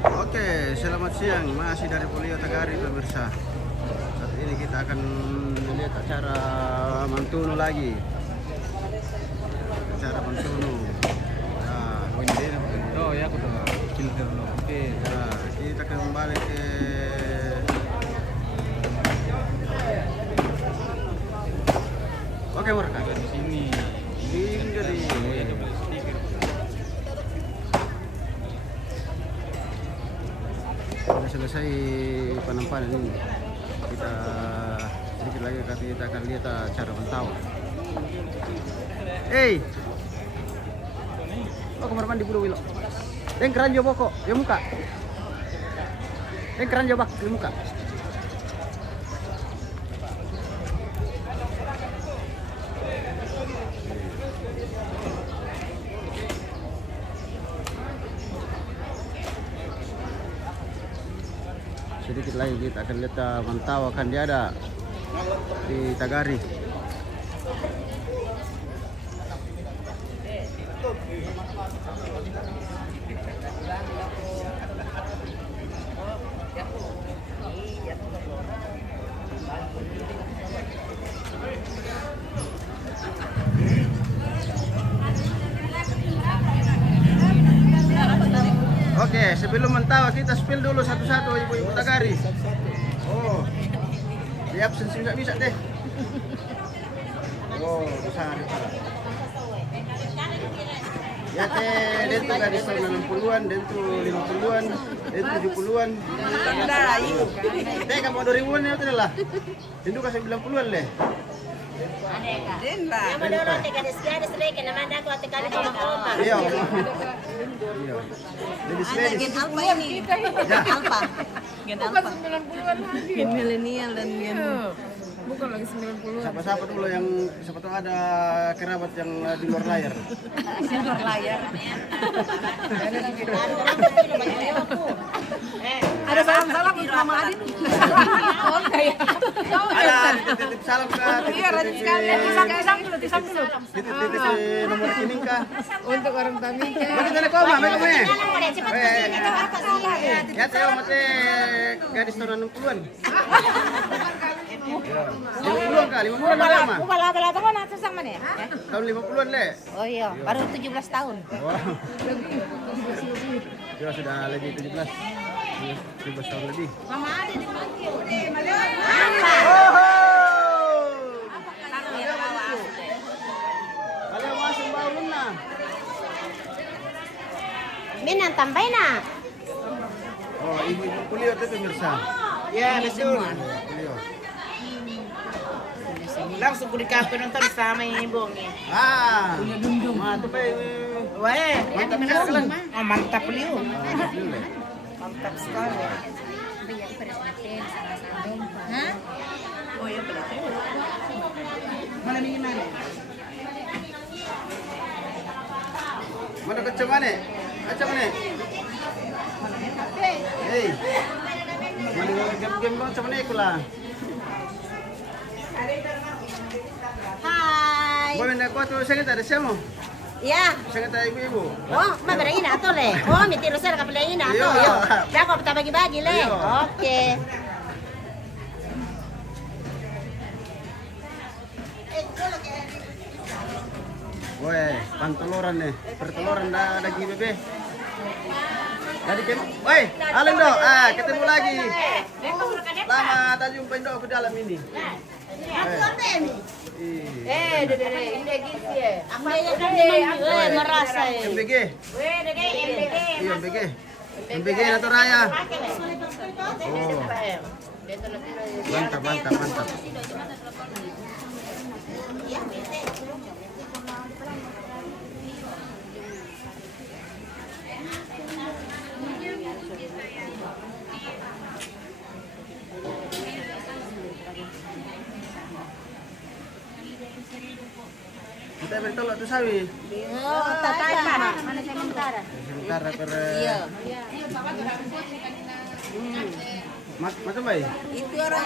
Oke, selamat siang. Masih dari Polio Tagari pemirsa. Saat ini kita akan melihat acara Mantuno lagi. Acara Mantuno. Nah, ini Oh ya, aku udah filter dulu. Oke. nah, kita kembali ke Oke, Murka. Di sini. Ini dari Oh ya, coba sedikit. sudah selesai penampanan ini. Kita sedikit lagi kita akan lihat acara Mentawai. Oh, kamar mandi bulu Wilo. Yang keran jo boko, ya muka. Yang keran jo bak, ya muka. Sedikit lagi kita akan lihat Mantau akan dia ada di Tagari. Oke, sebelum Mantau kita spill dulu satu-satu ibu-ibu Tagari. Oh, di absensi nggak bisa deh. Oh, besar. Ya teh, itu gadis tahun 60-an, dan itu 50-an, dan itu 70-an. Teh kamu 2000-an ya teh lah. Itu kasih 90-an leh. Nama dulu gadis-gadis lagi namanya aku kali koma. Iya. Iya. Jadi Ada gen alpha ini. Alpha. Gen alpha. 90-an lagi. Gen milenial dan gen Bukan lagi 90-an. siapa dulu yang siapa tahu ada kerabat yang di luar layar. luar layar. Ada salam-salam untuk Mama Adin. Oh kayak. Ada titip salam ke Iya, rajin sekali. Tisam dulu. titip nomor rekening kah? Untuk orang Tamika. Mati tadi koma, mereka me. Cepat Ya teh mati gadis tahun 60-an. 50-an kah? 50-an ada mah. Bala-bala tuh kan atas sama nih. Tahun 50-an le. Oh iya, baru 17 tahun. Wah. Ya sudah lebih 17. 17 tahun lebih. Mama ada dipanggil. Kalau masuk bau na. Minan tambay na. Oh, ibu-ibu kuliah itu pemirsa. Ya, betul. Kuliah. Langsung di kafe nonton sama ibu nih. Ah. Mantap eh. Wah, Mantap sekali. oh, mantap beliau. Mantap dulu. Mantap sekali. Hah? Oh ya, berarti. Mana ingin mana? Mana kecil mana? Kecil mana? Hei. Mana game-game macam mana ikulah? Hai. Boleh nak kau tu saya kata ada siapa? Ya. Saya kata ibu-ibu. Oh, ma berain ato le. Oh, mi tiro sir kapalain ato. Iya. Yo. Dako kita bagi-bagi le. Iya. Oke. Woi, panteloran nih. Perteloran dah daging bebe. Jadi kem, woi, halo Dok. Ah, ketemu lagi. Lama tadi jumpa Dok ke dalam ini. Dede, ini gitu ya. Apa ya merasa ya. MBG. Dede, MBG. Iya, MBG. MBG Nato Raya. Oh, mantap, mantap, mantap. Kita bertolak tu sawi. Oh, tatara. Mana saya mentara? Sementara per. Iya. Macam baik. Itu orang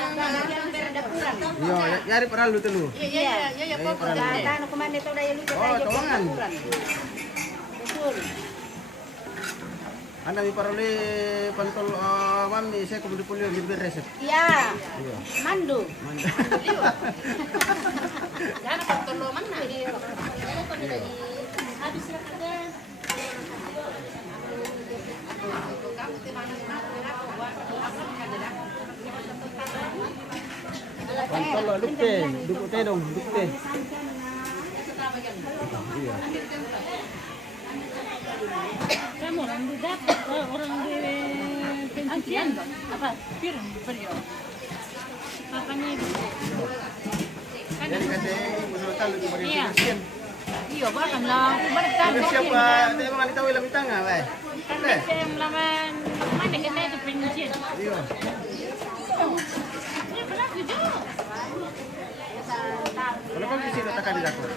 Iya, nyari peralu tu lu. Iya. Nyari peralu. Ano kuman ito na yung luto Oh, tawangan. Betul. Anda mi paroli pantol mami saya kemudian pulio bibir resep. Iya. Iya. Mandu. Mandi. Jangan pantolo mana. Pantol dukte, dukte dong, dukte. Iya. Kamu orang di dapat, orang di pencucian apa? Piring beliau. Makanya Jadi kata menurut kalau di bagian Iya. kebersihan. iya bahkan lah, mereka Siapa? Dia mengalih tahu ilang tangga, bay. Boleh. yang laman mana kita itu pencucian. Iya. Ini berlaku juga. Kalau kau di sini letakkan di dapur.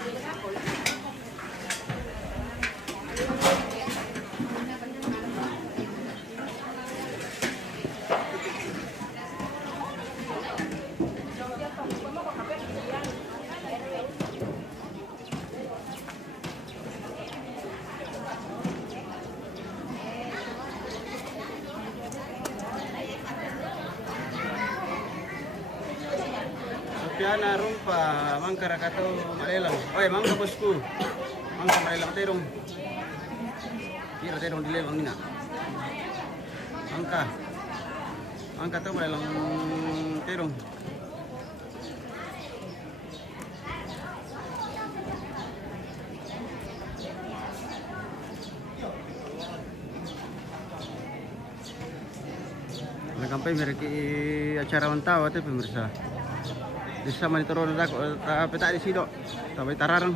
Sopiana rumpa, mangka rakato malelang. Oi, mangka bosku. Mangka malelang terong. Kira terong dilelang nina. Mangka. Mangka to malelang terong. Nagkampay mereka acara wantawa itu pemirsa. Bisa manituron na ako, peta di sino. Tabay tararang.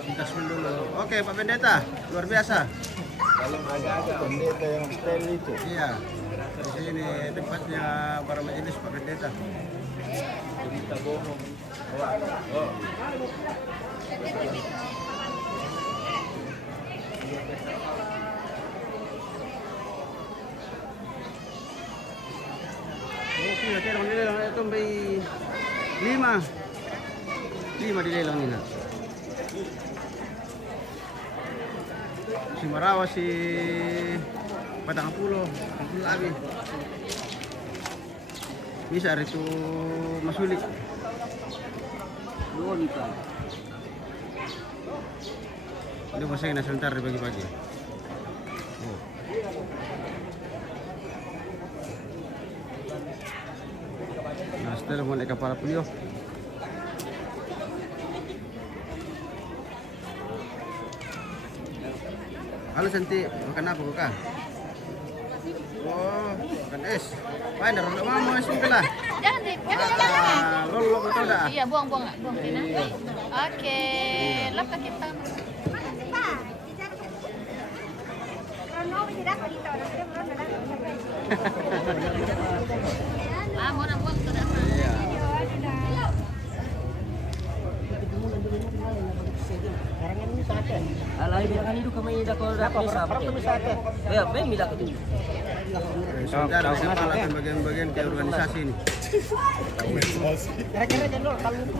Pintas dulu. Oke, Pak Pendeta, luar biasa. Kalau agak-agak pendeta yang style itu. Iya. Di sini tempatnya para majelis Pak Pendeta. Kita bohong. Oh. Oke, terong dilelang itu may 5. 5 dilelang nila. Si Marawa, si Padang Pulo lagi. Bisa itu masulik. Doon ka. Hindi mo sa'yo nasuntar bagi-bagi. Oh. Setelah mo na kapala puliyo. Halo Santi, makan apa buka? Oh, makan es. Pakai darah udah mau es juga lah. Jangan. Lolo betul dah. Iya, buang Tina. Oke, lap kita. Mau buang sudah. Iya. Alay bilang itu kami dah kalau dapat bisa. Ya, bemi dah itu. Saudara kepala dan bagian-bagian ke organisasi ini. Kira-kira jenol kalau itu.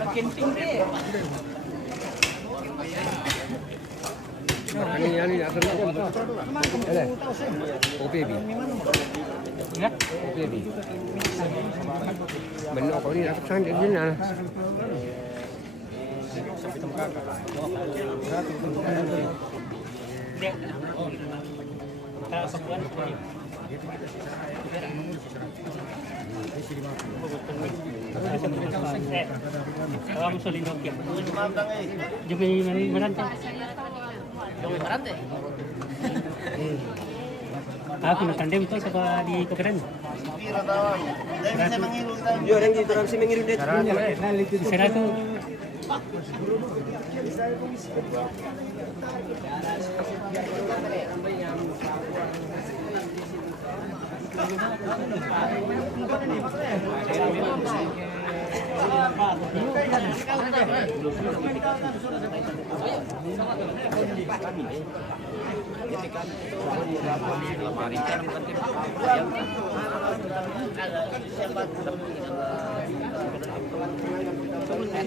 Makin tinggi. Ini akan OPB. Ya? OPB. Benar kau ni aku sangat dia nak. Kalau musuh lindung kiam. Jumpa merantai. Aku nak tandem tu sebab di Kokeran. Yo, orang itu orang si mengirim dia. Sana tu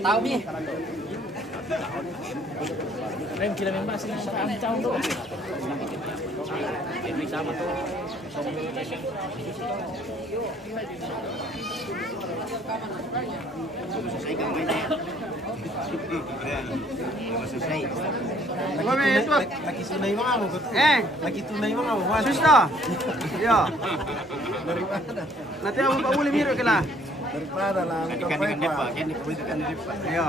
Tahu ni. rem kila memang sih ancang tu. Lagi tunai mga mo. Lagi tunai mga mo. Susto. Yo. Daripada. Nanti aku pak boleh mirip ke lah. Daripada lang. Yo.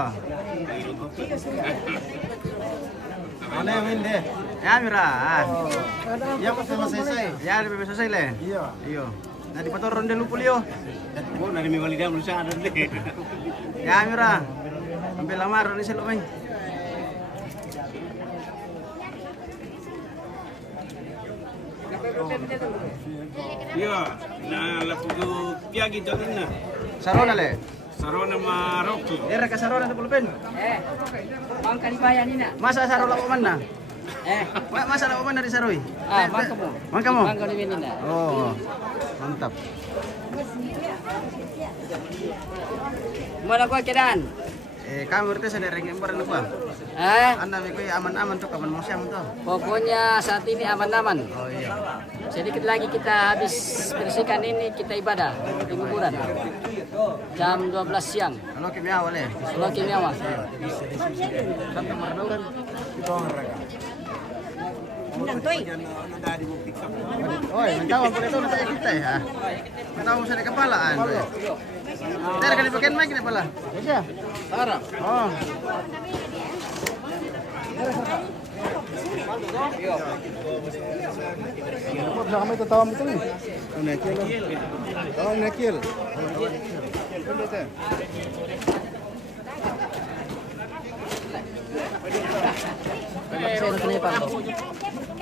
Ano yung hindi? Ya mira. Iya ko sa masay-say. Ya lebih selesai le. Iya. Iyo. Nanti patoron dulu pulio. Oh, nari mi walida mo siya adon le. Ya mira. Ambil lamar ni selo main. Iya, nah lapu piagi dalin na. Sarona le. Sarona Maroki. Era ka sarona sa pulpen. Bang kalibayan ni nak. Masa sarona ko man na. Masa na ko man na di saroy. Bang kamu. Man kamo. Bang kau ni nak. Oh. Mantap. Mana kau keadaan? Kami berarti saya dari Ember lupa. Anda mikir aman-aman tuh kapan musim tuh. Pokoknya saat ini aman-aman. Oh iya. Sedikit lagi kita habis bersihkan ini, kita ibadah di kuburan. Jam 12 siang. Kalau kimia awal ya. Kalau kimiawa. Sampai merenungkan. Ito ang raga. Oh, mentawang pala ito na kita ya. Mentawang sa kapalaan. Tara kali pakai mic ni pala. Siya. Tara. Oh. Sa kami tatawag mo ito eh. Nekil. Tawag nekil.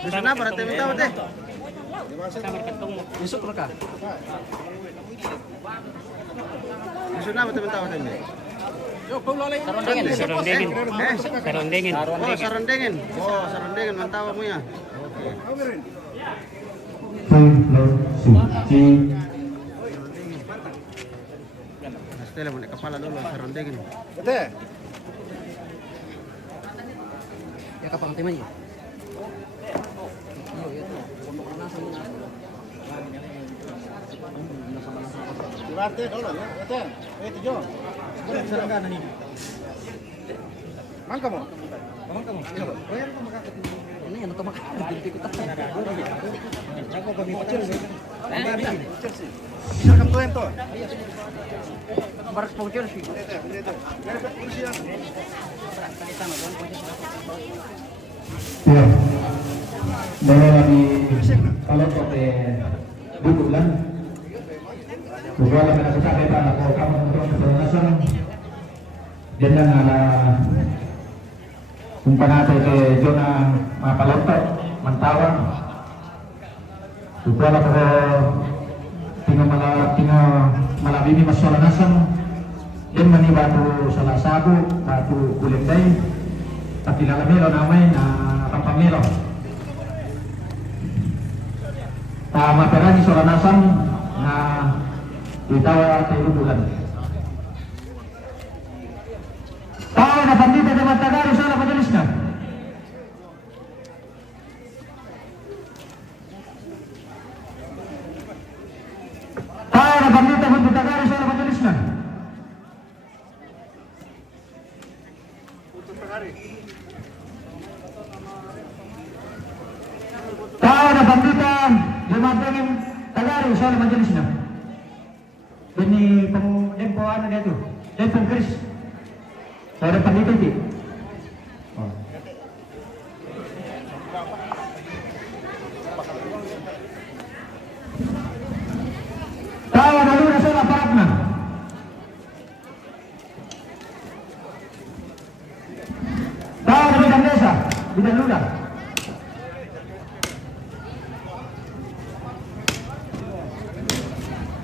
Bisa na para tayo tawo te. Besok mereka. Bisa na tayo tawo te. Sarondengin. Sarondengin. Oh, sarondengin. Oh, sarondengin mantawa mo ya. Oke. Stella mo na kepala dulu sarondengin. Ate. Ya kapang teman ya. Ate, hola. Ate. Ito jo. Sarangana ni. Mangka mo. Mangka mo. Ini yang nonton makan. Ako kami pa Chelsea. Bisa kam tuan to. Barak sponsor sih. Ya, boleh lagi kalau sampai buku lan, buku lah kita sampai pada kamu untuk bernasan, jangan ada umpan ke zona mapalotot, mantawang, buku lah kalau tinggal malabimi masalah nasan, dan mani batu salah sabu, batu kulendai. Tapi dalam melo namanya Rampang Melo. Tama perani solanasan na itawa tayo bulan. Tawa na pandita de Matagaro sa majelis na. Tahu Bandita Hudud Tagari soal majelisnya. Tahu Bandita Jumatengin Tagari soal majelisnya. Ini pemudempoan dia tu. Dia pengkeris. Tahu Bandita itu. Tahu dulu soal aparatnya. Tahu bidang desa, bidang lurah.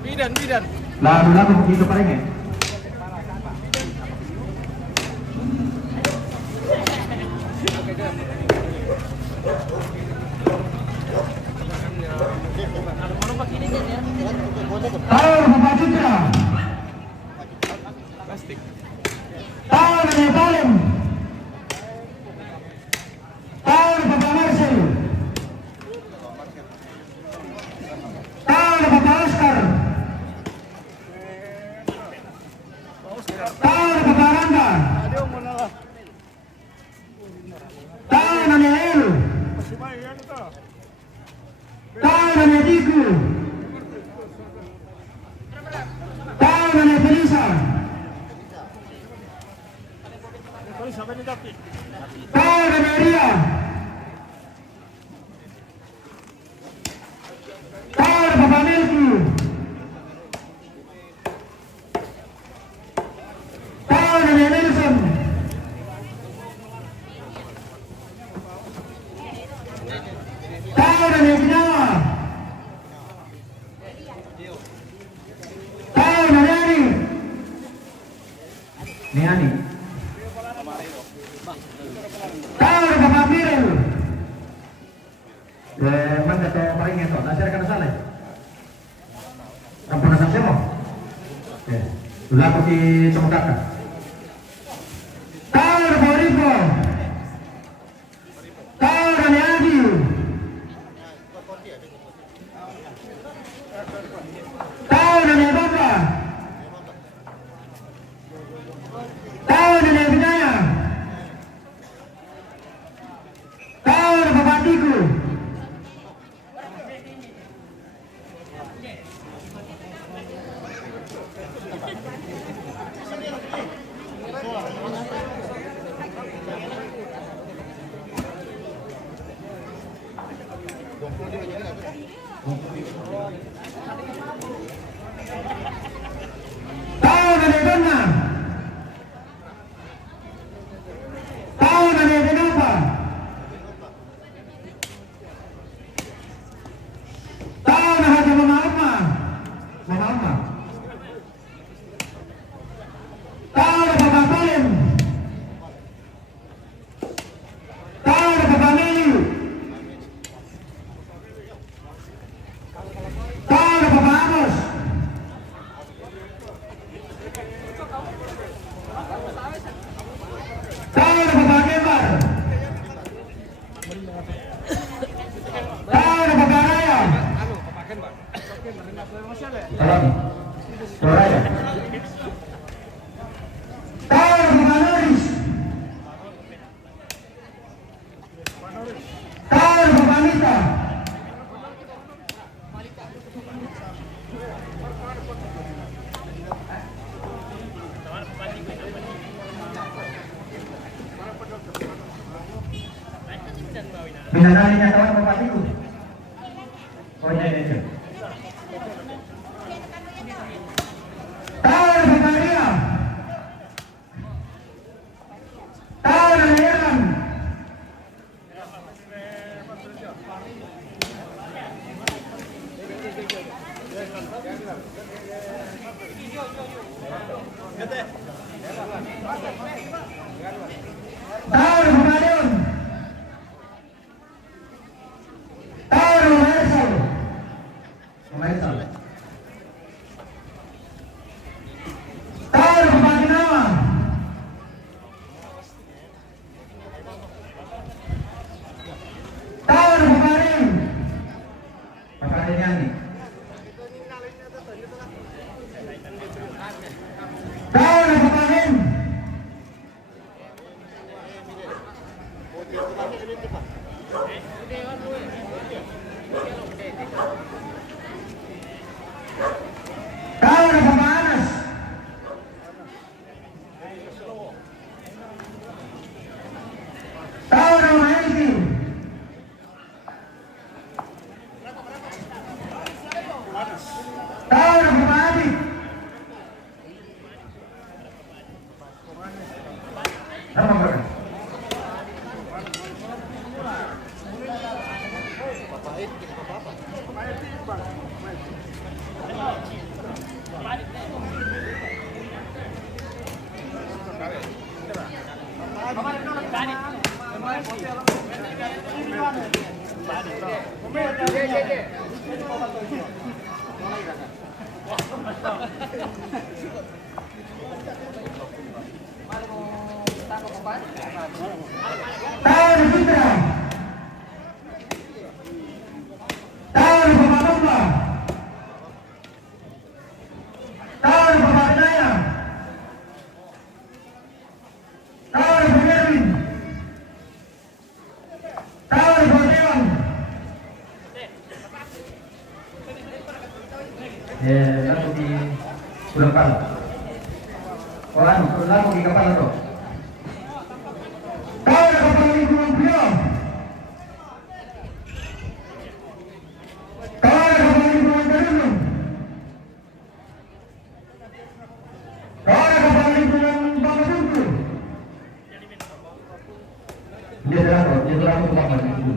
Bidan. Lalu begitu palingnya. Tahu Bapak Citra. Tahu Nenek Palim. Tahu Bapak Marcel. Tahu Bapak Oscar. Tahu Bapak Rangga. Tahu Nenek El. Tahu Nenek Diku. Tahu Nenek Felisa. Tahu Nenek Ria. Tahu Bapak Melki. Tahu Nenek Nelson. Tahu Nenek Binawa. Tahu Nenek Ani. Nenek Ani. Tahu Bapak Mirel. Mana tu palingnya tu? Nasi akan salah. Kampung asam semua. Dulu aku di Cemekaka. Tahu Bapak Ripo. Tahu Nenek Adi. Tahu Nenek Bamba. Tahu Nenek Bidaya. Tahu Bapak Tiku. Tahu Nenek Dona. Tahu Nenek Denapa. Tahu Haji Mama Amma. Mama Amma. Tahu Bapak Salim. Tahu Bapak Meli. Tahu Bapak Amos. Tahu Bapak Kembar. Tahu Bapak Raya. Raya. Tahu Bapak Noris. Tahu Bapak Mita. Binanarinya kawan Bapak Tiku. Oh ini. Tahu Bapak Ria. Tahu Nenek Irlan. Tahu Bapak Leon. Tahu Bapak Ersal. Bapak Ersal. Tahu Bapak Ginawa. Tahu Bapak Ring. Bapak Ring. langsung di ulang kali. Langsung di kepala tuh. Kau kepala lingkungan beliau. Kau kepala lingkungan beliau. Kau kepala lingkungan Bapak Tuntu. Dia terang ke Bapak Tuntu.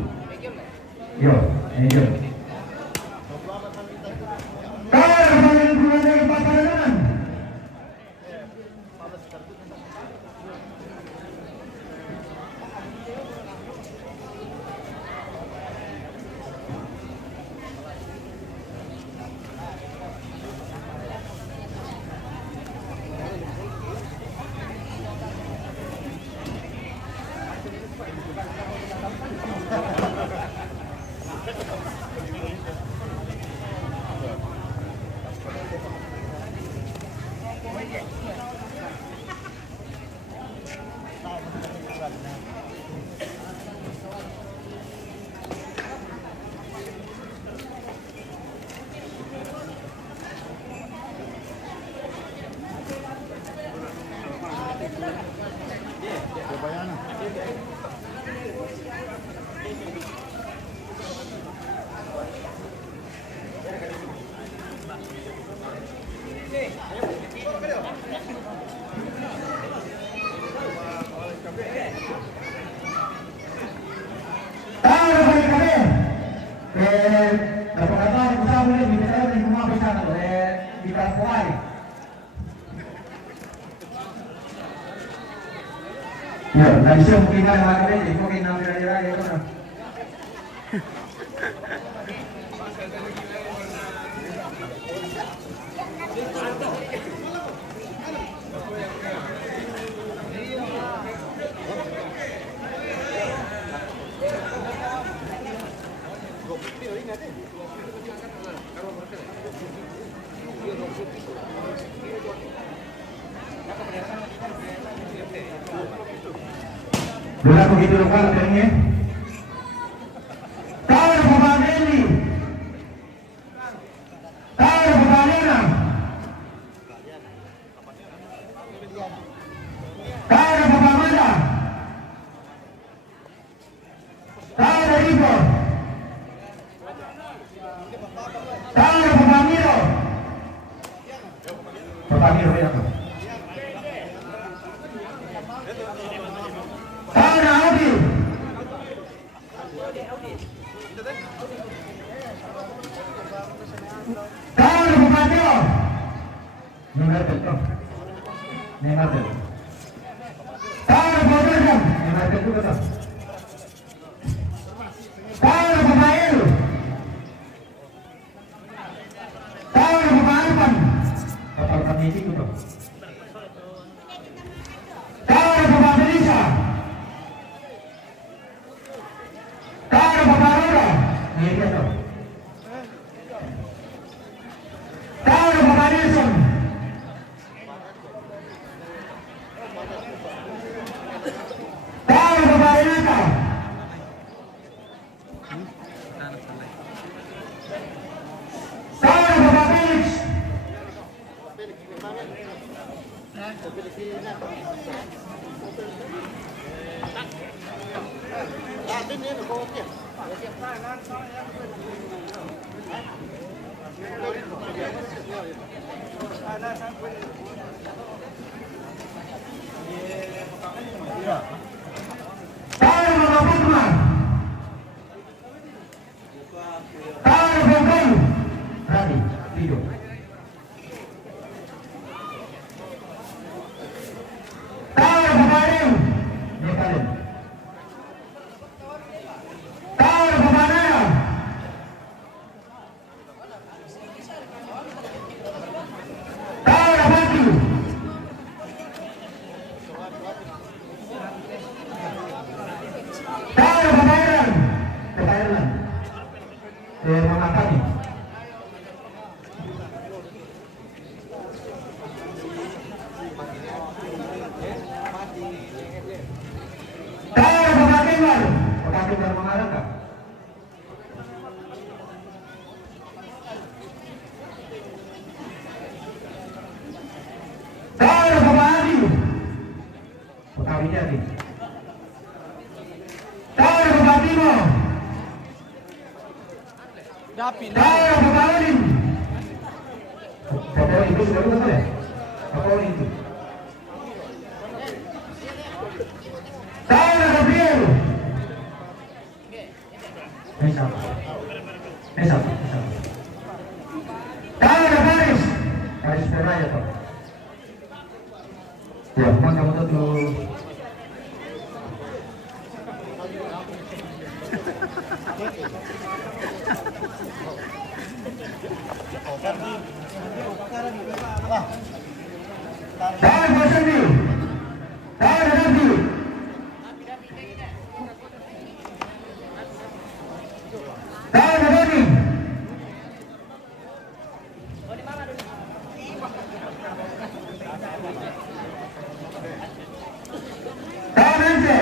Yo, ini dia. Ya, nggak bisa mungkin ada lagi, mungkin ambil dari lagi itu. Bila begitu lokal kayaknya. Tahu Bapak Deli. Tahu Bapak Lena. Tahu Bapak Mada. Tahu Ibu. Tahu Bapak Miro. Bapak Miro ya. Tahu video. Tahu kemarin, dia kalian. Tahu kemarin. Tahu mati. Tahu kemarin. Kemarin. Mama kami. Tahu pemakiman. Pemakiman mengarah tak? Tahu pemahami. Pekawi jadi. Tahu pemahimo. Tahu pemahami. Pokok itu sudah lupa ya? Pokok itu. Tahu Gabriel. Esa. Tahu Paris. Paris Peraya Pak. Ya, kamu tuh. Tahu Bosendi. Tahu Nabi. Tahu Nabi. Tahu Nanti.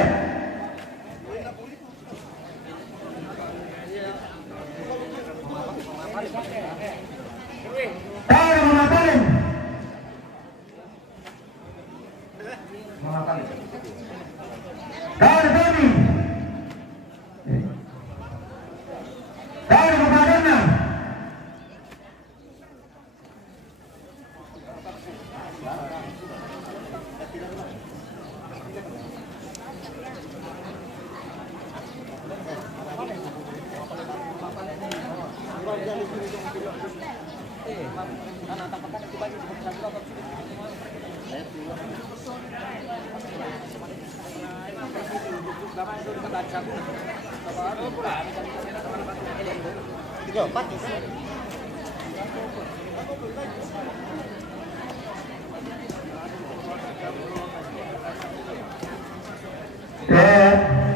Tahu Mamapaling. Tahu Nabi. Tahu Mamadana.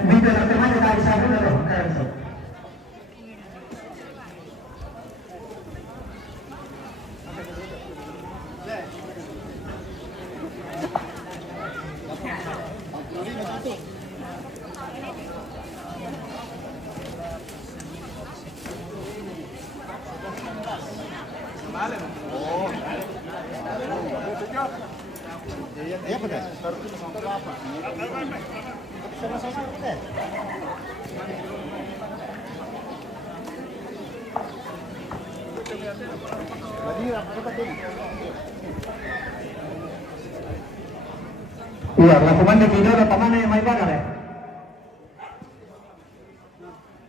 Video terkemarin dari sabun atau cancel? Iya benar. Sama-sama deh. Iya, lakukan di video ada paman yang main bakar ya.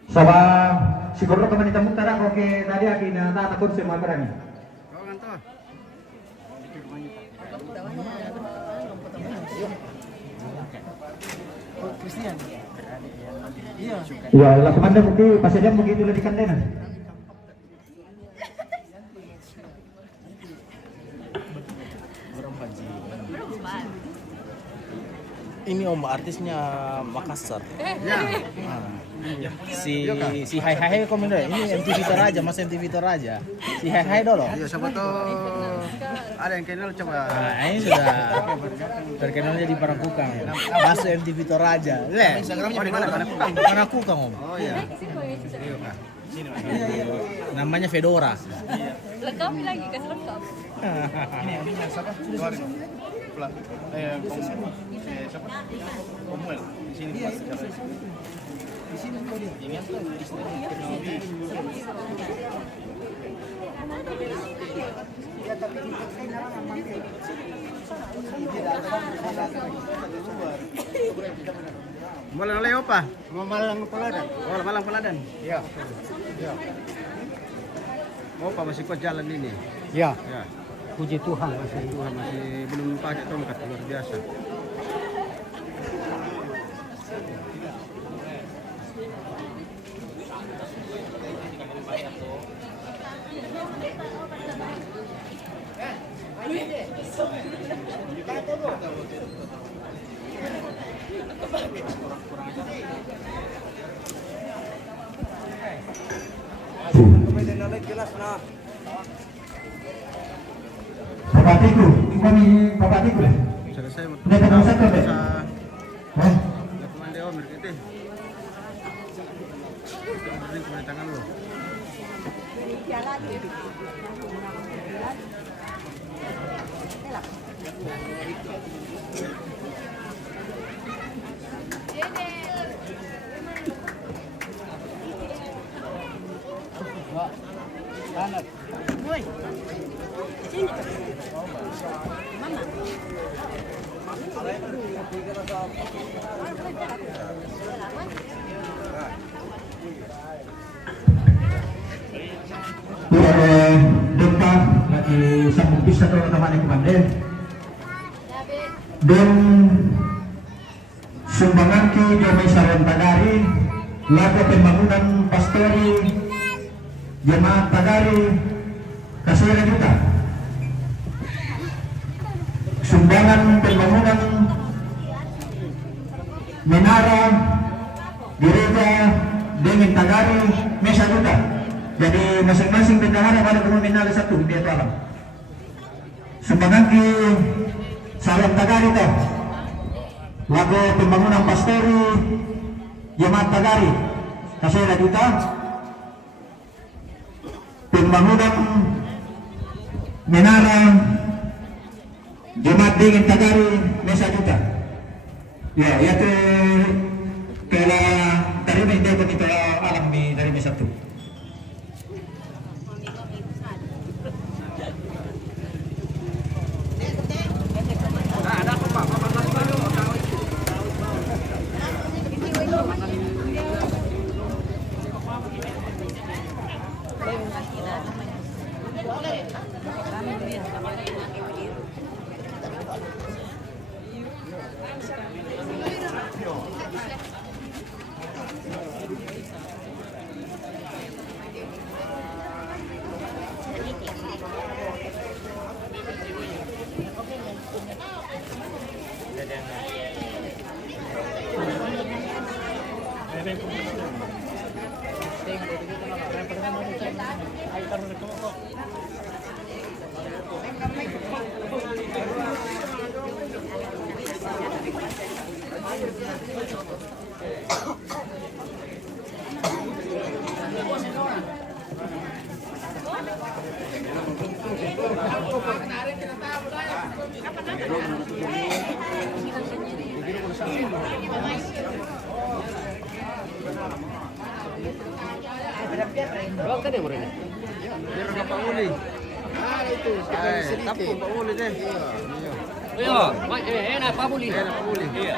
Soba siguro ka man itamong tara ko kay tadi aki na tatakot sa mga karani. Oh, nganto. Iya, lakukan na mungkin pasadya mo gitu lang ikan na. Ini om artisnya Makassar. Ya. Si Hai Hai komen deh. Ini MTV Toraja, Mas MTV Toraja. Si Hai Hai dulu. Iya, siapa tuh ada yang kenal coba. Nah, ini sudah terkenalnya di Parangkukang. Masuk MTV Toraja. Le, Instagramnya di mana? Parangkukang om. Oh iya. Namanya Fedora. Lengkapi lagi, kasih lengkap. Komuel di sini di sini ini teknologi. Malang Leo apa? Malang Peladan. Oh, Malang Peladan. Iya. Iya. Oh, Pak masih kuat jalan ini. Ya, Ya. puji Tuhan masih. Tuhan masih belum pakai tongkat, luar biasa. Bapatiku, ini bapatiku lah. Selesai mau Udah ketemu satu, Dek? Hah? Komando Om gitu. Beri ke tangan lo. Deka lagi sambung bisa kalau teman komandan dan sumbangan ki Jomai Saron Tagari lagu pembangunan pastori jemaat Tagari kasih juga sumbangan pembangunan menara gereja dengan Tagari Mesa juga. Jadi masing-masing bendahara pada nominal satu dia alam. Sumbangan ki Salam Tagari toh. Lagu pembangunan pastori jemaat Tagari kasih juta. Pembangunan menara jemaat dingin Tagari Mesa juta. Ya, yaitu kala terima ide kita alam dari Mesa tu. Berapa tadi umur ini? Biar nggak Pak Uli. Itu Tapu Pak Uli deh. Iya, enak Pak Buli. Enak Pak Uli. Iya.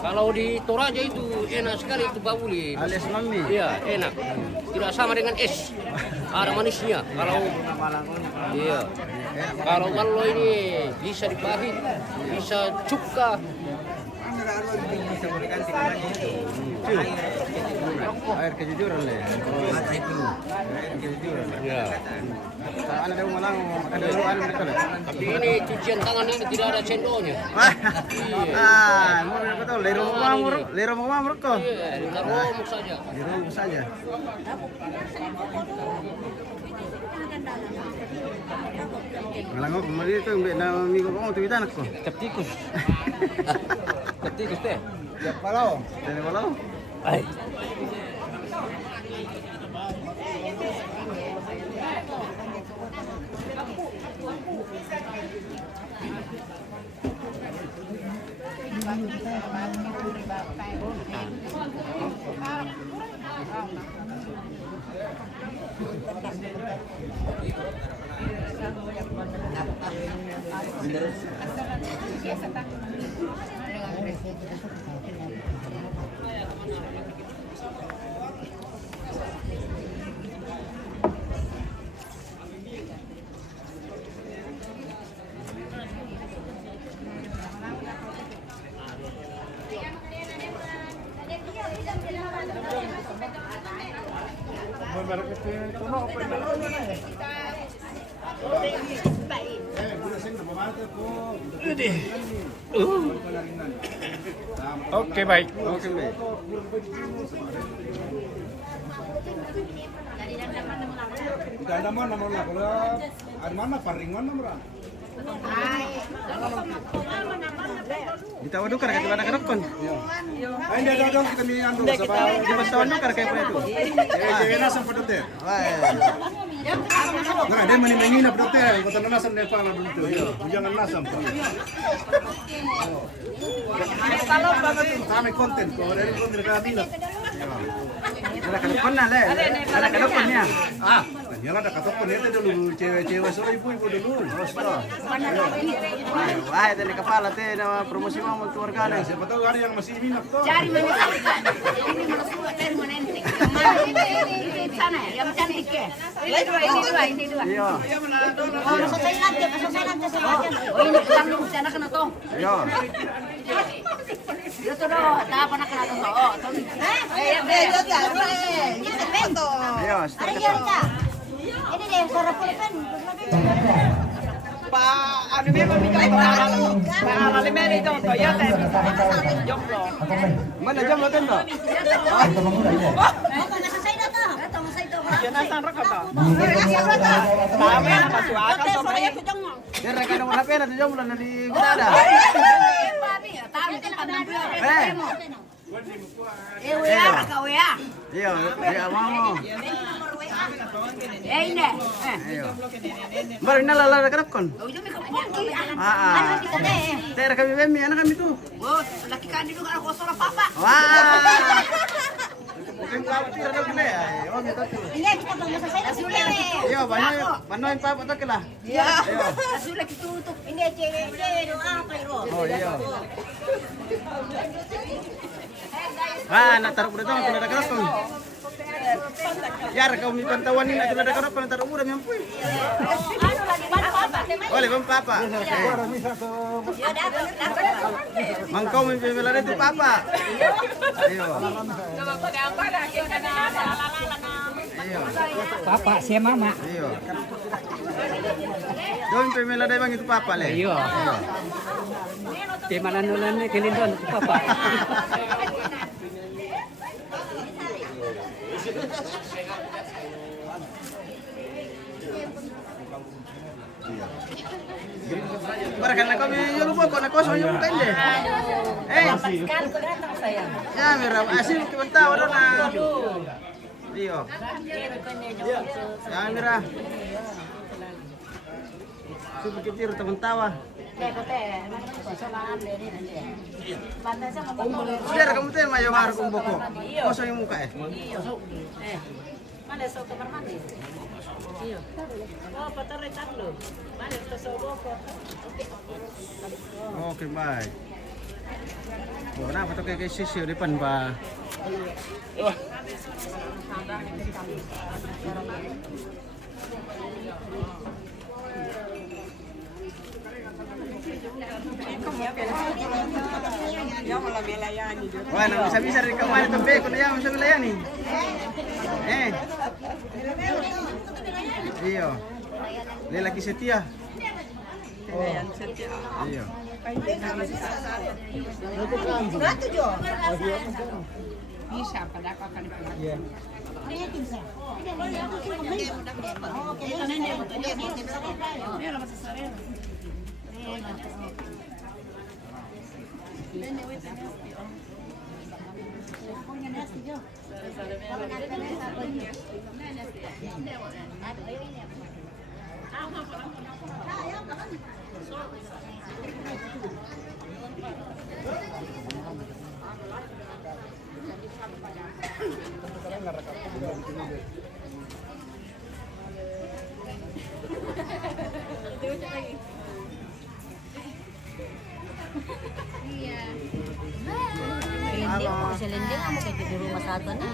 Kalau di Toraja itu enak sekali itu Pak Buli. Alias Mami. Iya, enak. Tidak sama dengan es. Ada manisnya. Iya. Kalau ini bisa dipahit, bisa cuka. Air kejujuran le. Air kejujuran. Iya. Anak dia malang ada ruan mereka le. Tapi ini cucian tangan ini tidak ada cendolnya. Mau betul. Lero mau mereka. Iya, kita romuk saja. Di rumah saja. Malang aku kemarin itu na minggu kamu tuh anak ko. Ketikus. Ketikus teh. ya kalau Dari malam. Ay. Oke, baik. Oke, baik. Ada mana kalau ada mana paring mana murah? Kita wadukar kayak mana kerokon. Ay, hindi dong kita minyan doon sa bahay. Di ba tawon dukar kayak pala itu? Cewek nasam pa doon. Wah. Nah, dia mani-mani na doon. Kung tanong nasam na pala doon. Jangan nasam pa. Kalau banget kami konten ko, dari konten ka binat. Ada kerokon na le. Ada kerokon niya. Ah, yan ada katokon ito dulu cewek-cewek so ibu-ibu dulu. Wah, itu nih kepala teh na promosi mau untuk warga. Siapa tahu ada yang masih minat tuh. Cari mana ini mana suka cari mana ente. Yang mana ini sana ya, yang cantik ya. Ini dua. Iya. Oh, selesai nanti saja. Oh, ini pulang dulu sana kena tong. Iya. Yo tuh doh, tak pernah kena tong. Oh, tong. Iya, seterusnya. Ini deh suara pulpen. Mana jam lo tendo? Dia rekan nomor HP na jam lo na di gudada. Iya, iya mau. Ini. Iya. Baru nalala kerokon. Tera kami bemi anak kami tuh. Oh, laki kan dulu kalau kosong apa? Wah. Mungkin kau tidak ada gede ya. Oh, gitu tuh. Ini kita belum selesai sudah. Iya, banyak papa tak lah. Iya. Sudah ditutup. Ini cewek doa apa itu? Oh, iya. Ah, nak taruh udah tahu ada kerokon. Ya, kau mi pantauan ini ada kerokon taruh udah mampu. Anu lagi mana papa? Oleh bang papa. Mangkau mi pembela itu papa. Iya. Iya. Papa, saya mama. Iya. Don pembela dai bang itu papa le. Iya. Di mana nulan ni kilindon papa. Karena kami lupa kok nak kosong yung kain deh. Sekali kau datang saya. Ya mira, asin kita wala na. Iyo. Ya mira. Subuh kita teman tawa. Sudah kamu teh mayo mar kumboko. Kosong yung muka eh. Mana so kamar mandi? Iya. Oh, patare tatlo. Mana to so boko. Oke, baik. Oh, kenapa tuh kayak sisi depan, Pak? Wah, nggak bisa-bisa dari kemana tuh beko dia bisa melayani. Iya. Dia lagi setia. Oh. Iya. Bisa pada apa kan? Iya. Hindi ko kasi lending amo kay di rumah sa ato na.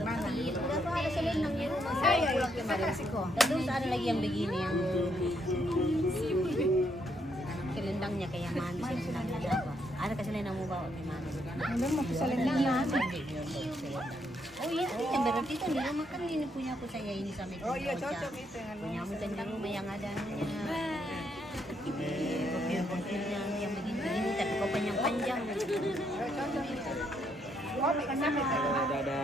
Para sa lending yung rumah sa Mexico. Doon saan lagi ang begini yang kilendang niya kaya mandi siya sa Dago. Ada kasi na mo bawa kay mama. Memang mau kesalingan. Oh iya, yang berarti itu di rumah kan ini punya aku saya ini sama itu. Oh iya cocok itu yang Punya aku di rumah yang ada anunya. Bokir-bokirnya yang begini-begini tapi kok panjang-panjang. cocok itu. Oh makan sampai Ada.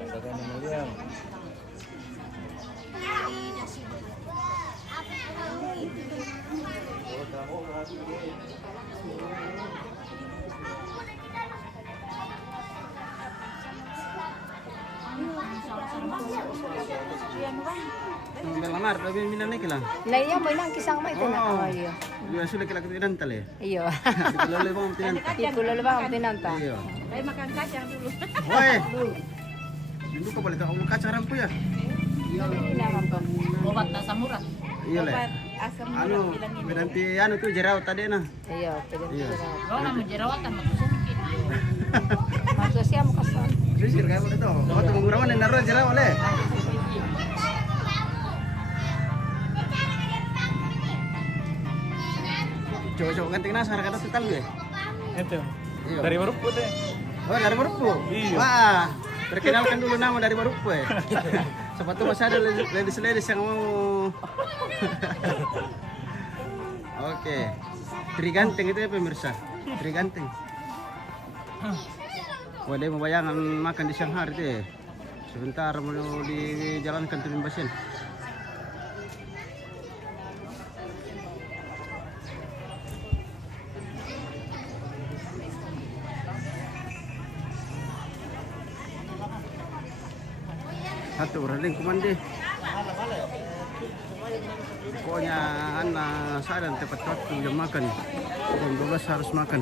Masakan yang mulia. Melamar, tapi minang nih kilang. Nah iya mainan kisang mah itu na. Oh iya. Dia sudah kira tinantal ya. Iya. Kalau bang tinantal. Itu lalu bang tinanta. Iya. Saya makan kacang dulu. Woi. Dulu kau balik ke kacang rampu ya. Obat asam urat. Iya le. Asam Anu, berarti anu tuh jerawat tadi nah. Iya, Iya. Oh, kamu jerawatan matu sakit. Masuk siam kesan. Sisir kayak begitu. Kau tuh mengurawan yang naruh jerawat le. Coba-coba ganting nasar kata setal gue. Itu. Iya. Dari Marupu deh. Oh dari Marupu. Iya. Wah, perkenalkan dulu nama dari Marupu ya. Sepatu masih ada ladies yang mau. Oke. Triganteng itu ya pemirsa. Triganteng. Wah dia mau bayangan makan di siang hari deh. Sebentar mau dijalankan turin pasien. Satu orang kumandi. Pokoknya anak saya dan tepat waktu jam makan. Jam 12 harus makan.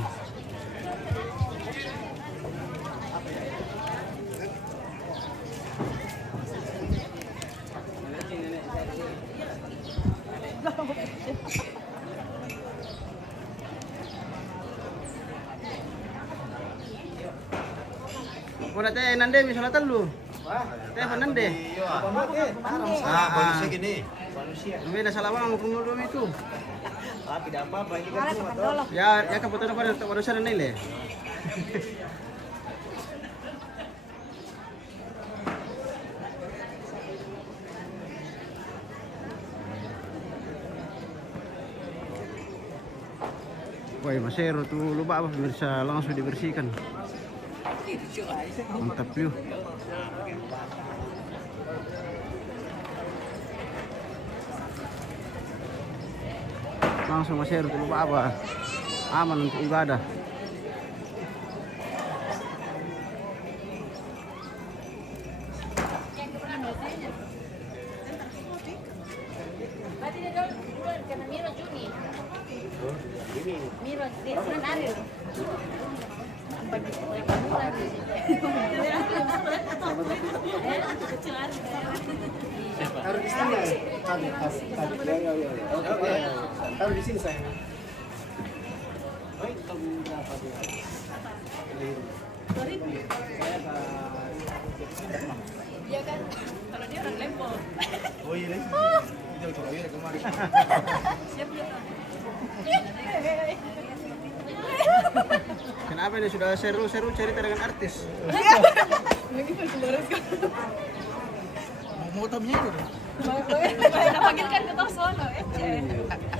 Kuna teh nande misalnya telu. Teh nande. Bonusnya gini. Beda salah bang kumulum itu. Tidak apa-apa ini kan. Ya kebetulan pada bonusan nilai. Wah, masero tuh lupa apa pemirsa langsung dibersihkan. Mantap yuk. Langsung masero tuh lupa apa. Aman untuk ibadah. Taruh di sini ya. Tadi. Taruh di sini saya. Iya kan, kalau dia orang lempol. Oh iya nih. Itu coba ya kemarin. Siap ya. Kenapa ini sudah seru-seru cerita dengan artis? Mau tamunya itu deh. Kita panggilkan ke Tosono,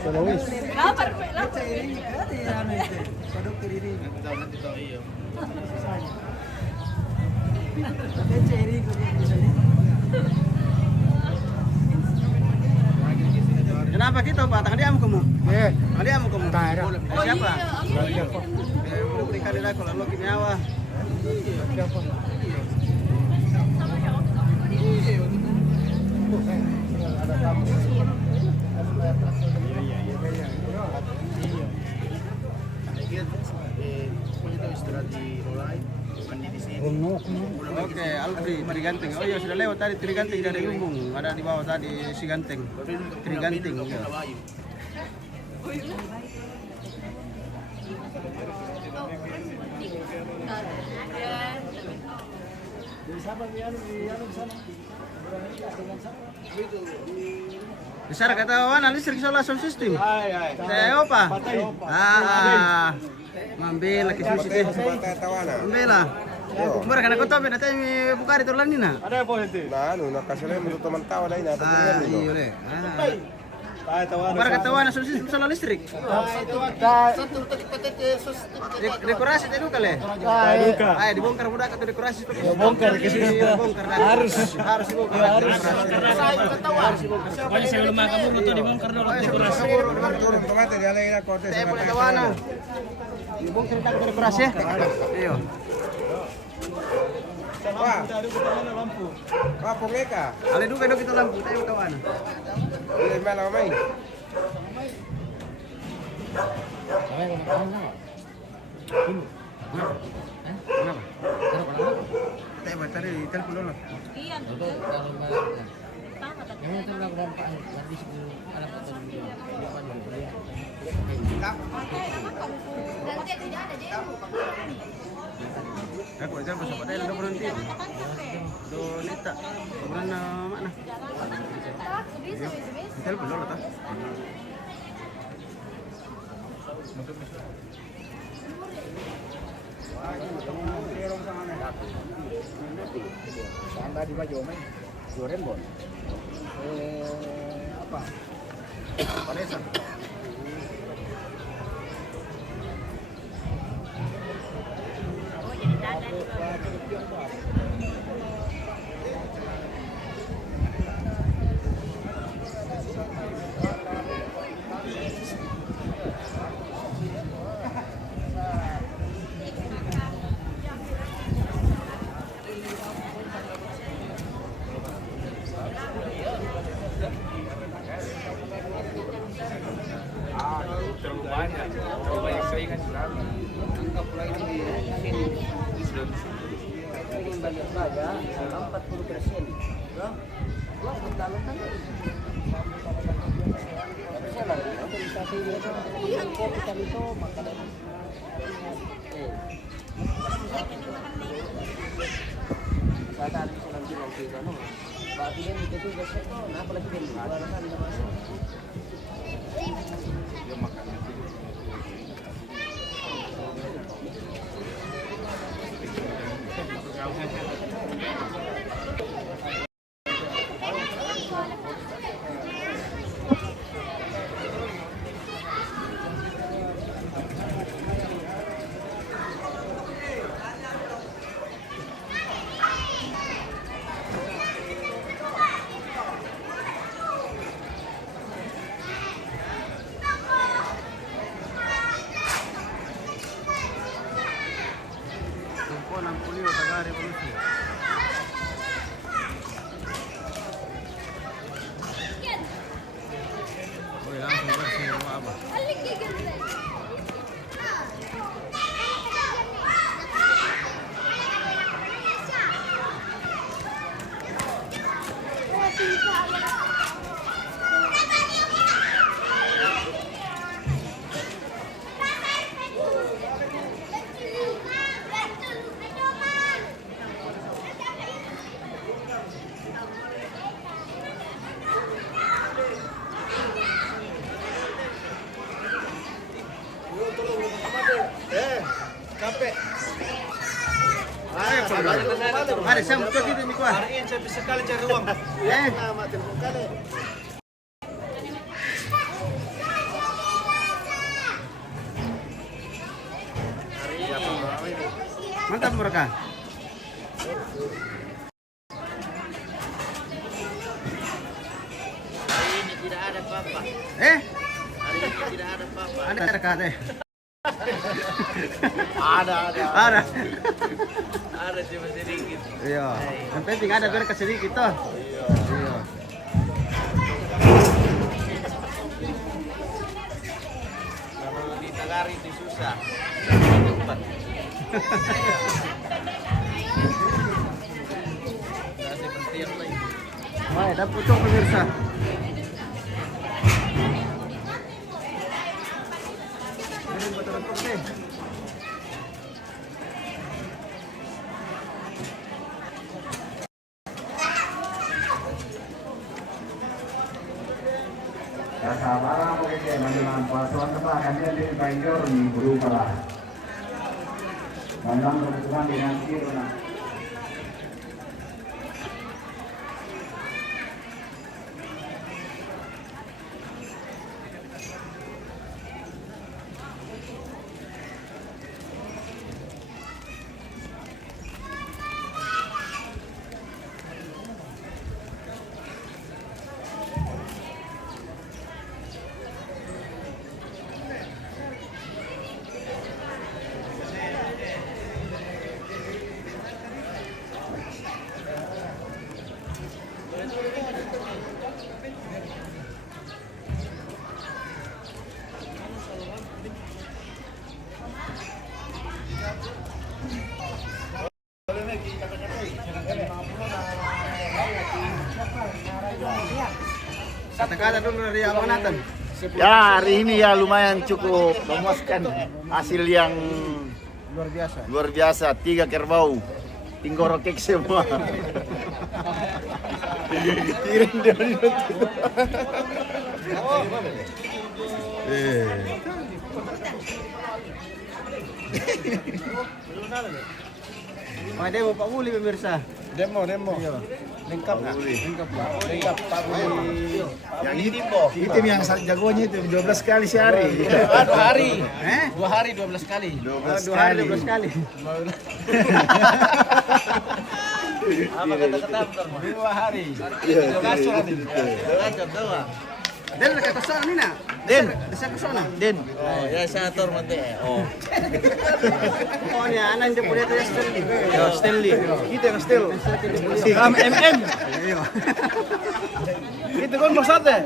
Solois. Lapar, lapar. Dokter ini. Nanti tahu iya. Kenapa kita Pak? Tangan dia kamu? Eh, Tangan dia kamu? Tara. Siapa? siapa? Boleh berikan dia kalau lo kinyawa. Siapa? Ada tamu. Oke, Alfri, Triganteng. Oh iya sudah lewat tadi Triganteng dari Lumbung. Ada di bawah tadi si Ganteng. Triganteng. Ya. Besar kata wana listrik solar sound system. Saya apa? Mambil lagi susi deh. Mambil lah. Umur kan aku tahu nanti buka di turun ini na. Ada apa itu? Nah, nakasih menurut teman tahu lain ada. Iya deh. Umur kata wana sound system solar listrik. Dekorasi tadi kali. Ayo dibongkar budak atau dekorasi pakai. Bongkar ke sini. Bongkar harus dibongkar. Pokoknya sebelum makan butuh dibongkar dulu dekorasi. Saya boleh tawana. Dibongkar tak dekorasi ya. Iya. Wah, apa mereka? Ale duga dok itu lampu, tayo tawana. Di mana main? Tayo ba tadi telepon dulu. Iyan. Aku aja pas apa tayo udah berhenti. Do nita. Kemudian mana? Telepon dulu ta. Anda di baju main. Joren bon. Apa? Padesa. Terlalu banyak saingan berapa? Anggap lagi di sini. Ingin banyak saja 40%. Ya. Gua pertama kan. Saya lagi organisasi dia itu kita itu makanan. Saya tadi sudah bilang kita no. Berarti dia itu besok no, nah apalagi dia ada kan masuk. Dia makan itu. Capek. Ada saya mau gitu nih kuah. Hari ini saya bisa sekali cari uang. Mantap mereka. Hari ini tidak ada apa-apa. Hari ini tidak ada apa-apa. Ada dekat Ada. Ada cuma sedikit. Iya. Yang penting ada berkas sedikit toh. Iya. Kalau di Tagari itu susah. Tidak seperti yang lain. Wah, dapat pucuk pemirsa. Ini buat orang deh. Kasabara mungkin menjelang pasuan kepakannya di Banjur di Berubah. Dalam berhubungan dengan Kiruna. Kata-kata dulu dari Abang Nathan. Ya, hari ini ya lumayan cukup memuaskan, hasil yang luar biasa 3 kerbau, tinggorokek semua. Kirim dari Wah, demo Pak Muli pemirsa. Demo. Lengkap nggak? Lengkap Pak Budi. yang ini po. Itu yang jagonya itu 12 kali sehari. 2 hari. 2 hari 12 kali. 12 2 hari kali. 12 kali. Apa kata-kata 2 hari. Kasur nanti. Den dekat ke sana Nina. Den. Dekat ke sana. Den. Oh, ya saya atur nanti. Oh. Pokoknya anak dia punya tuh Stanley. Ya, Stanley. Kita yang Stel. Ram MM. Iya. Itu kan nomor 1.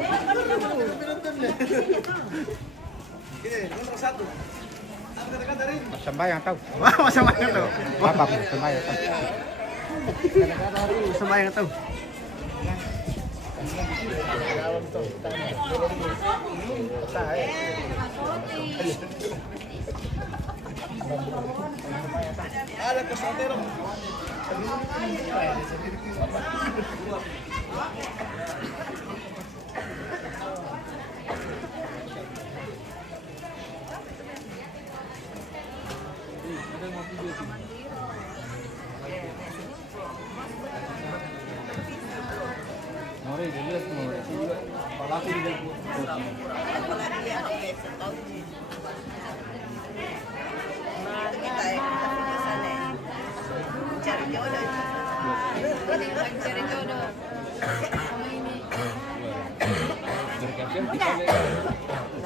Sembayang tahu. Wah, masa mana tuh? Apa sembayang tahu. Kata-kata hari ini sembahyang tuh. Ada kesantero.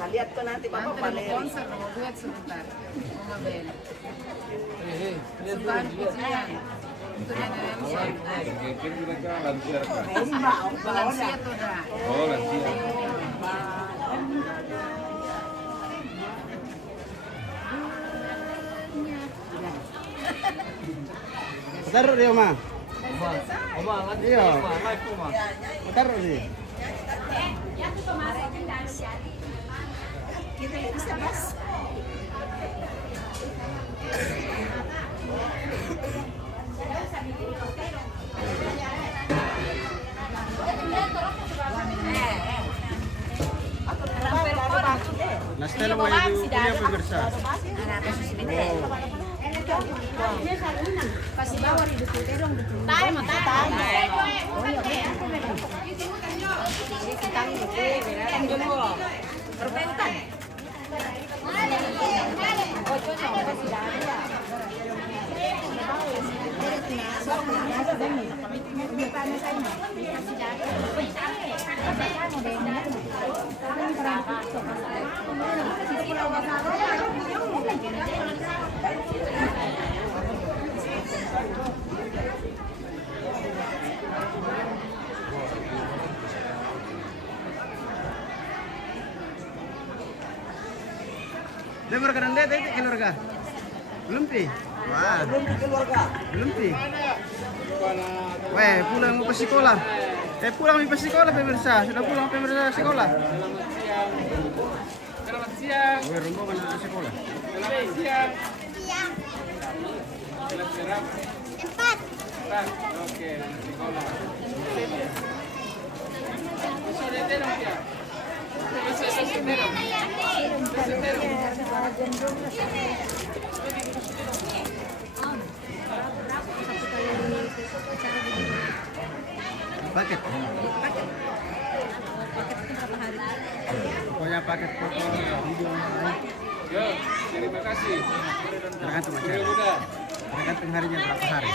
Lihat ko nanti Bapak paling. Taruh dia, Oma. Iya. Taruh dia. Nastel mau ibu kuliah pemirsa. Kasih bawa di depan terong di tayo matay. Perbentan. Dia berkenan deh, itu keluarga. Belum pi? Wah. Belum pi keluarga. Belum pi. Weh, pulang mau ke sekolah. Pulang mau ke sekolah pemirsa. Sudah pulang pemirsa sekolah. Selamat siang. Weh, rombongan anak sekolah. Selamat siang. Empat. Oke, sekolah. Sore terong ya. Paket. Pokoknya paket foto video. Yo, terima kasih. Tergantung acara. Tergantung harinya berapa hari.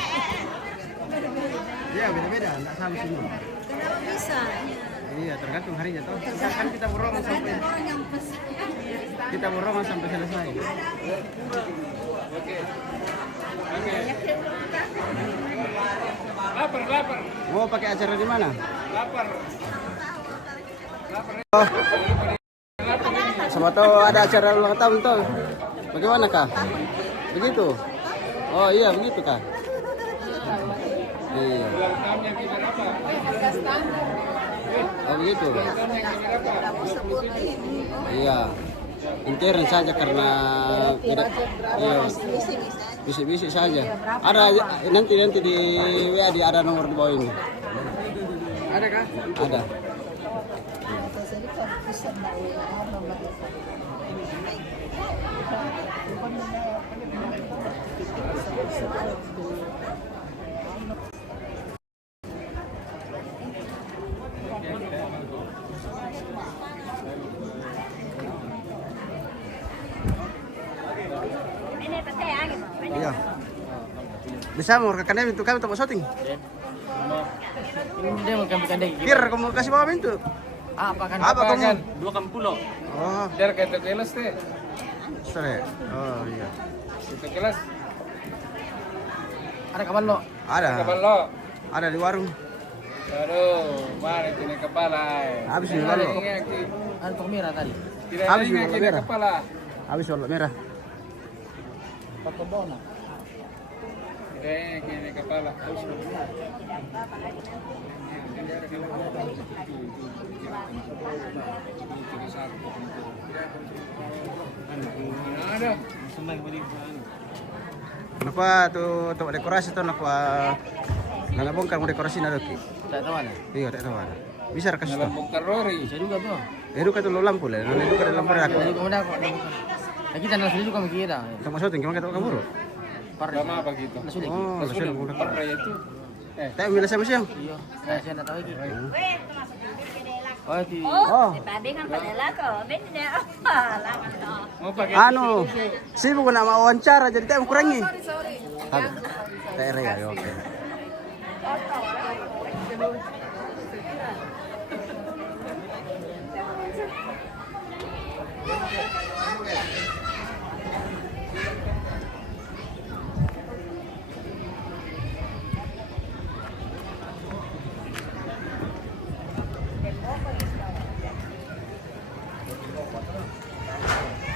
Iya beda-beda, nggak sama semua. Kenapa bisa? Iya tergantung harinya toh. Kan kita borongan sampai selesai. Oke. Lapar. Mau pakai acara di mana? Lapar. Sama tahu ada acara ulang tahun toh. Bagaimana kah? Begitu. Oh iya begitu kah? Iya. Ulang tahunnya kita berapa? Oh begitu. Ulang tahunnya kita berapa? Iya. Intern saja karena tidak. Iya. Bisik-bisik saja. Ada nanti di WA ada nomor di bawah ini. Ada kah? Ada. Iya. Bisa mau rekan itu kami untuk syuting. Ini dia makan ikan daging. Kir kamu kasih bawa itu. Apa kan? Apa kamu? 2 pulau. Oh, Biar kita kelas teh. sore. Oh iya. Kita kelas. Ada kapan lo? Ada. Kapan lo? Ada di warung. Aduh, mana ini kepala? Habis di warung. Antuk merah tadi. Tidak Habis ingat di kita merah. kepala. Habis warna merah. Pakai bona. Tidak ingat ini kepala. Ada. Kenapa tuh untuk dekorasi tuh kenapa nggak bongkar mau dekorasi nado ki? Tak tahu ada. Iya tak tahu ada. Bisa kasih Dalam tuh. bongkar lori. Bisa juga tuh. Itu kan tuh lampu lah. Nanti itu kan lampu aku. Jadi kemudian aku. Nah, kita nasi juga mikir dah. Sama syuting gimana kita kabur? Lama apa gitu? Nasi lagi. Oh, Sudah sudah udah. parah itu. Tapi bila sama siang. Iya. Saya nak tahu lagi. Oh, di. Oh. Bandingan padala ko. Benda apa? Lama to. Mau pakai Anu, sibuk nak mau wawancara jadi tak kurangi. Ada. TR ya, oke.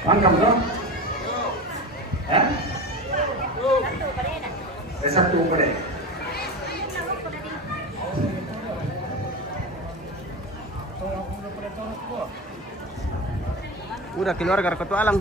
Angkat dong. Satu pada. Udah keluarga Ketua Alang.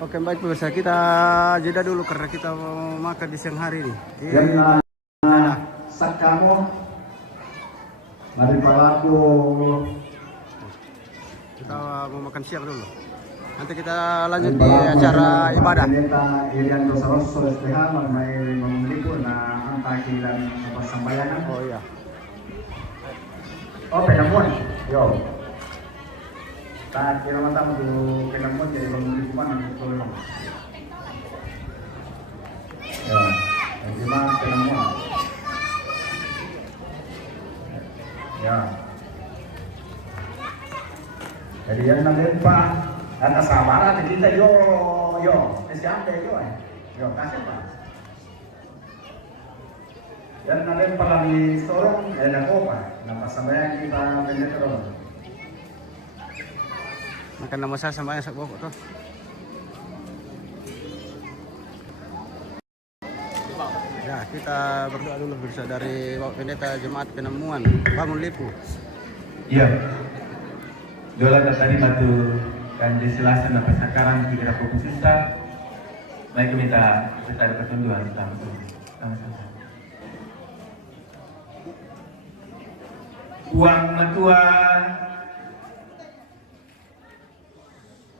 Oke baik pemirsa, kita jeda dulu karena kita mau makan di siang hari ini. Dan saat kamu dari pelaku Kita mau makan siang dulu. Nanti kita lanjut di acara ibadah. Pendeta Irian Rosaroso SPH mengenai memiliki antaki dan persembayangan. Oh iya. Oh penampungan, yo. Tak kira mata untuk penampungan jadi memiliki mana itu. Ya, gimana penampungan? Ya. Jadi yang nalempa dan asabara kita yo siapa yo kasih Pak. Dan nalempa lagi sorong na kopa na pasabayan kita penetro. Makan nama saya sama yang sakbok tuh. Ya, kita berdoa dulu bersama dari Bapak Pendeta Jemaat Penemuan Bangun Lipu. Iya. Dola tadi batu kan diselasan apa sekarang kita fokusista. Baik minta kita ada pertunjukan sama-sama. Uang matua,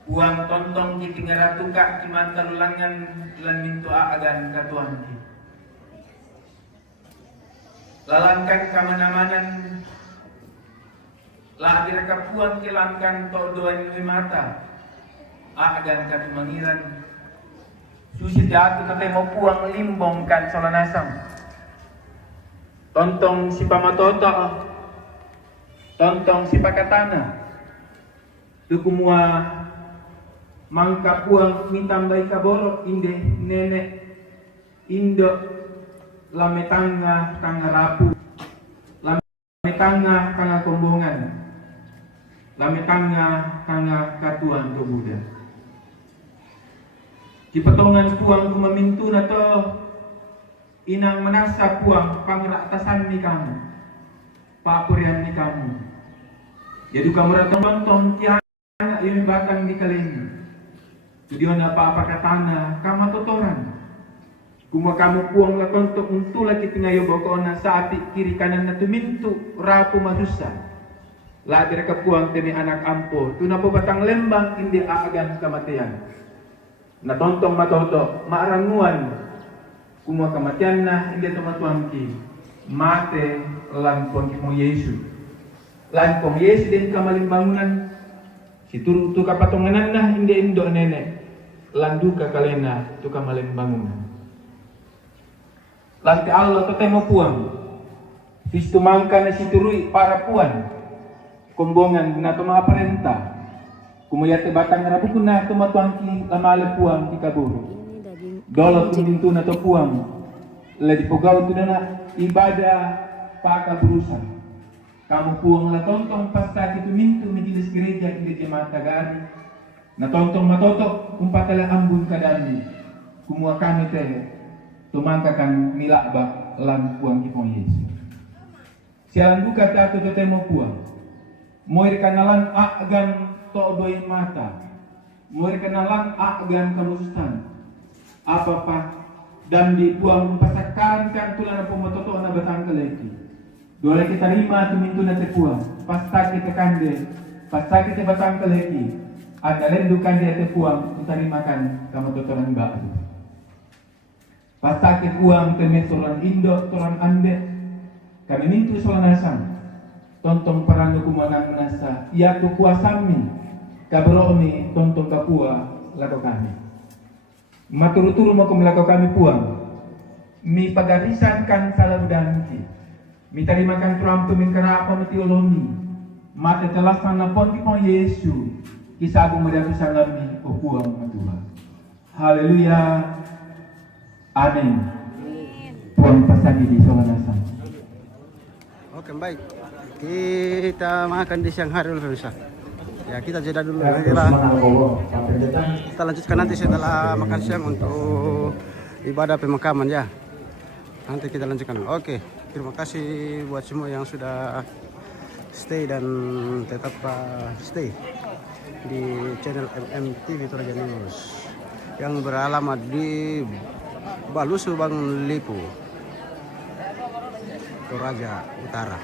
uang tontong di tinggal tukak di mata lulangan lan mintu agan katuan ki. Lalangkan kamana-manan lah direkapuan kilangkan to doan mata agan katu mangiran susi datu kate mau puang limbong kan solanasam tontong si pamatoto tontong si pakatana tukumua mangka puang mitambai kaborok inde nenek indo lametanga tanga rapu lametanga tanga kombongan lametanga tanga katuan to Buddha di petongan puang kumamintu na to inang menasa puang pangratasan ni kamu papurian ni kamu jadi kamu ratong tiana yung batang di kaleni tudion na papakatana kama totoran kuma kamu puang la kontok untuk lagi tingayo boko na sapi kiri kanan na tumintu rapu masusa la direka puang temi anak ampo tuna po batang lembang hindi aagan kamatian na tontong matoto maaranguan kuma kamatian na hindi tumatuan ki mate lan pong mo Yesu lan pong Yesu din kamalimbangunan si turu tu kapatonganan na hindi indo nenek lan duka kalena tu kamalimbangunan lanti Allah to temo puang Visto mangka na si turui para puan kombongan na to mga parenta kumuyate batang rabukun na tumatuang ki lamala puang ki kaburo dolot mintu na to puang ladi pugaw to na ibadah pakaburusan kamu puang la tontong pasta ki tumintu majelis gereja ki jemaat tagari na tontong matoto kumpatala ambun kadami kumua kami teh tumangka kan milakba lan puang ki pong Yesus sialan buka tato tetemo puang moir kanalan agan to doi mata moir kanalan agan kamusutan apa dan di puang pasakan kan tulan po matoto na batang kaleki dole kita terima tumintu na te puang pasta kita kande pasta kita batang kaleki ada lendukan dia te puang kita rimakan kamatotoran ba pasta ke puang temesoran indo toran ande kami mintu solanasan tontong parando kumanang menasa ia tu kuasami kabromi tontong kapua lako kami maturu-turu mo kumlako kami puang mi pagarisan kan salabudanki mi tarimakan turampu min karapa mo teolomi mate telasan na pon kipong Yesu kisagong madatu salami o puang matua haleluya amin puang pasagi di solanasan. Oke baik, kita makan di siang hari dulu pemirsa. Ya kita jeda dulu kita lanjutkan nanti setelah makan siang untuk ibadah pemakaman ya. Nanti kita lanjutkan. Oke, terima kasih buat semua yang sudah stay dan tetap stay di channel MMTV Toraja News yang beralamat di Balusu Bangun Lipu Toraja Utara.